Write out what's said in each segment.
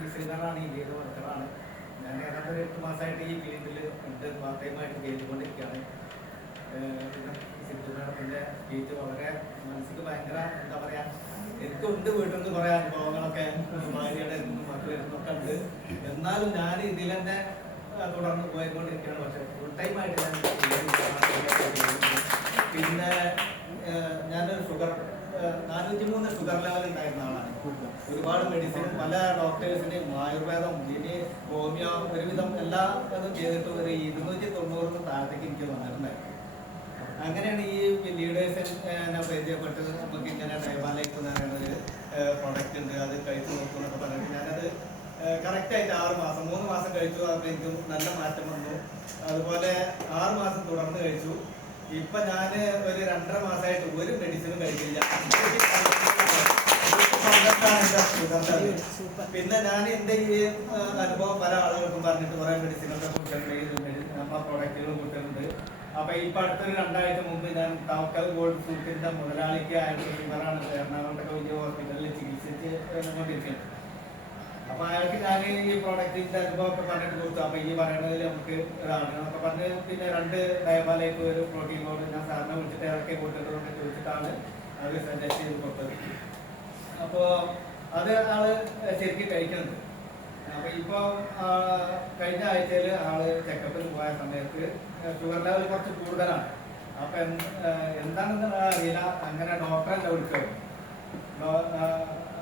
ഡിസൈനറാണ്, ഇന്ത്യയിലെ വർക്കറാണ്. ഞാൻ ഏതാണ്ട് ഒരു 8 മാസമായിട്ട് ഈ ഫീൽഡിൽ ഉണ്ട്, പാർട്ട് ടൈമായിട്ട് ചെയ്തുകൊണ്ടിരിക്കുകയാണ്. സിദ്ധു മാഡത്തിൻ്റെ സ്പീച്ച് വളരെ മനസ്സിക്ക് ഭയങ്കര എന്താ പറയുക, എനിക്കുണ്ട് വീട്ടിൽ നിന്ന് കുറേ അനുഭവങ്ങളൊക്കെ ഭാര്യയുടെ മക്കളൊക്കെ ഉണ്ട്. എന്നാലും ഞാൻ ഇതിൽ തന്നെ തുടർന്ന് പോയിക്കൊണ്ടിരിക്കുകയാണ്. പക്ഷേ ഫുൾ ടൈമായിട്ട് ഞാൻ പിന്നെ ഞാനൊരു 403 ഷുഗർ ലെവൽ ഉണ്ടായിരുന്ന ആളാണ്. ഒരുപാട് മെഡിസിനും പല ഡോക്ടേഴ്സിനെയും ആയുർവേദം ഇനി ഹോമിയോ ഒരുവിധം എല്ലാ അതും ചെയ്തിട്ട് ഒരു 290 താഴത്തേക്ക് എനിക്ക് വന്നിട്ടുണ്ടായിരുന്നു. അങ്ങനെയാണ് ഈ ലീഡേഴ്സിനെ പരിചയപ്പെട്ട് നമുക്ക് ഇങ്ങനെ ഡയബാലേക്ക് എന്ന് പറയുന്ന ഒരു പ്രൊഡക്റ്റ് ഉണ്ട്, അത് കഴിച്ചു നോക്കുമെന്നൊക്കെ പറഞ്ഞിട്ട് ഞാനത് കറക്റ്റായിട്ട് 6 മാസം 3 മാസം കഴിച്ചു. അപ്പോൾ എനിക്ക് നല്ല മാറ്റം വന്നു. അതുപോലെ 6 മാസം തുടർന്ന് കഴിച്ചു. ഇപ്പൊ ഞാൻ ഒരു 2.5 മാസമായിട്ട് ഒരു മെഡിസിനും കഴിക്കില്ല. പിന്നെ ഞാൻ എന്റെ ഈ അനുഭവം പല ആളുകൾക്കും പറഞ്ഞിട്ട് കുറെ മെഡിസിനൊക്കെ കൊടുത്തിട്ടുണ്ട്, നമ്മളെ പ്രോഡക്റ്റുകൾ കൊടുത്തിട്ടുണ്ട്. അപ്പൊ ഇപ്പൊ അടുത്തൊരു 2 ആഴ്ച മുമ്പ് ഞാൻ തവക്കൽ ഗോൾഡ് ഫ്രൂട്ടിന്റെ മുതലാളിക്ക് ആയിട്ട് ഇവരാണ് എറണാകുളത്തൊക്കെ വലിയ ഹോസ്പിറ്റലിൽ ചികിത്സിച്ച് കൊണ്ടിരിക്കുന്നത്. അപ്പൊ അയാൾക്ക് ഞാൻ ഈ പ്രോഡക്റ്റിന്റെ അനുഭവമൊക്കെ പറഞ്ഞിട്ട് കൊടുത്തു. അപ്പൊ ഈ പറയണതിൽ നമുക്ക് ഇതാണ് എന്നൊക്കെ പറഞ്ഞ് പിന്നെ 2 ഡയബാലേക്ക് ഒരു പ്രോട്ടീൻ പൗഡർ ഞാൻ സാറിനെ വിളിച്ചിട്ട് ഇറക്കി കൊടുത്തിട്ടുണ്ടെന്ന് ചോദിച്ചിട്ടാണ് അത് സജസ്റ്റ് ചെയ്ത് കൊടുത്തത്. അപ്പോ അത് ആള് ശരിക്കും കഴിക്കുന്നുണ്ട്. അപ്പൊ ഇപ്പൊ കഴിഞ്ഞ ആഴ്ചയിൽ ആള് ചെക്കപ്പിന് പോയ സമയത്ത് ഷുഗർ ലെവൽ കുറച്ച് കൂടുതലാണ്. അപ്പൊ എന്താണെന്ന് അറിയില്ല, അങ്ങനെ ഡോക്ടറെ വിളിച്ചു.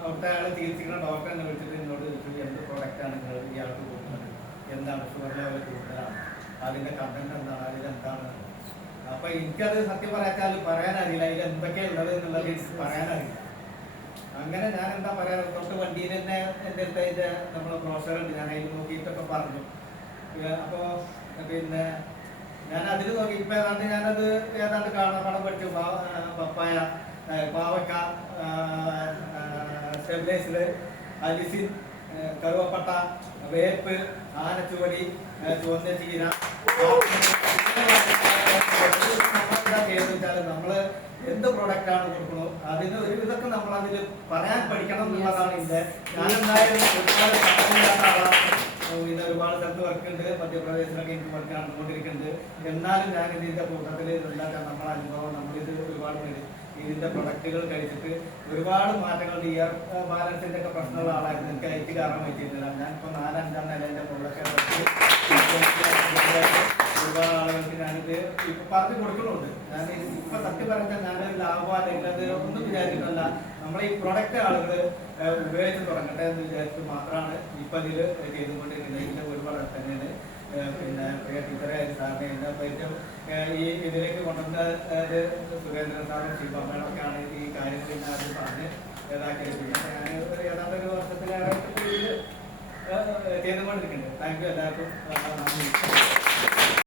അവിടുത്തെ ആള് ചികിത്സിക്കുന്ന ഡോക്ടറെ വിളിച്ചിട്ട് എന്നോട് ചോദിച്ചു, എന്ത് പ്രോഡക്റ്റാണ് നിങ്ങൾ ഇയാൾക്ക് കൊടുക്കുന്നത്, എന്താണ് ഷുഗർ ലെവൽ കൂടുതലാണ്, അതിന്റെ കണ്ടന്റ് എന്താണ്, അതിലെന്താണ്. അപ്പൊ എനിക്കത് സത്യം പറയാനറിയില്ല, അതിൽ എന്തൊക്കെയാണ് ഉള്ളത് എന്നുള്ളത് പറയാനറിയില്ല. അങ്ങനെ ഞാൻ എന്താ പറയാ, തൊട്ട് വണ്ടിയിൽ തന്നെ എൻ്റെ അടുത്ത് അതിന്റെ നമ്മളെ ബ്രോഷർ ഉണ്ട്, ഞാൻ അതിൽ നോക്കിയിട്ടൊക്കെ പറഞ്ഞു. അപ്പോ പിന്നെ ഞാൻ അതിൽ നോക്കി ഇപ്പൊ ഏതാണ്ട് ഞാനത് ഏതാണ്ട് പടം പഠിച്ചു. പപ്പായ, പാവക്ക, സ്റ്റെബിലൈസർ, അലിസിൻ, കറുവപ്പട്ട, വേപ്പ്, ആനച്ചുവടി, ചുവന്ന ചീര. നമ്മള് എന്ത് പ്രൊഡക്റ്റ് ആണ് കൊടുക്കണോ അതിന് ഒരു ഇതൊക്കെ നമ്മൾ അതിൽ പറയാൻ പഠിക്കണം എന്നുള്ളതാണ് ഇതിന്റെ. ഞാനെന്തായാലും ഒരുപാട് സ്ഥലത്ത് വർക്ക് ഉണ്ട്, മധ്യപ്രദേശിലൊക്കെ എനിക്ക് വർക്ക് നടന്നുകൊണ്ടിരിക്കുന്നുണ്ട്. എന്നാലും ഞാൻ ഇതിന്റെ കൂട്ടത്തിൽ ഇതെല്ലാം നമ്മളെ അനുഭവം, നമ്മളിത് ഒരുപാട് ഇതിന്റെ പ്രൊഡക്റ്റുകൾ കഴിച്ചിട്ട് ഒരുപാട് മാറ്റങ്ങൾ, ഇയർ ബാലൻസിന്റെ ഒക്കെ പ്രശ്നമുള്ള ആളായിരുന്നു. എനിക്ക് ലൈറ്റ് കാരണം വെച്ചിട്ടില്ല. ഞാനിപ്പോ 4-5 നിലന്റെ മുകളിലൊക്കെ ഒരുപാട് ആളുകൾക്ക് ഞാനിത് ഇപ്പൊ പറഞ്ഞു കൊടുക്കുന്നുണ്ട്. ഞാൻ ഇപ്പൊ സത്യം പറഞ്ഞാൽ ഞാനൊരു ലാഭമായിട്ട് അത് ഒന്നും വിചാരിച്ചിട്ടല്ല, നമ്മളെ ഈ പ്രൊഡക്റ്റ് ആളുകൾ ഉപയോഗിച്ച് തുടങ്ങട്ടെ എന്ന് വിചാരിച്ചിട്ട് മാത്രമാണ് ഇപ്പൊ ഇതിൽ ചെയ്തുകൊണ്ടിരിക്കുന്നത്. ഇതിന്റെ ഒരുപാട് തന്നെയാണ്. പിന്നെ പ്രിയ ടീച്ചറെ സാറിനെ ഏറ്റവും ഈ ഇതിലേക്ക് കൊണ്ടുവന്ന സുരേന്ദ്രൻ സാറും ശിവമ്മയൊക്കെയാണ് ഈ കാര്യങ്ങൾ ഞാൻ പറഞ്ഞ് ഇതാക്കിയത്. ഞാൻ ഏതാണ്ട് ഒരു വർഷത്തിലേറെ ചെയ്തുകൊണ്ടിരിക്കുന്നുണ്ട്. താങ്ക് യു എല്ലാവർക്കും.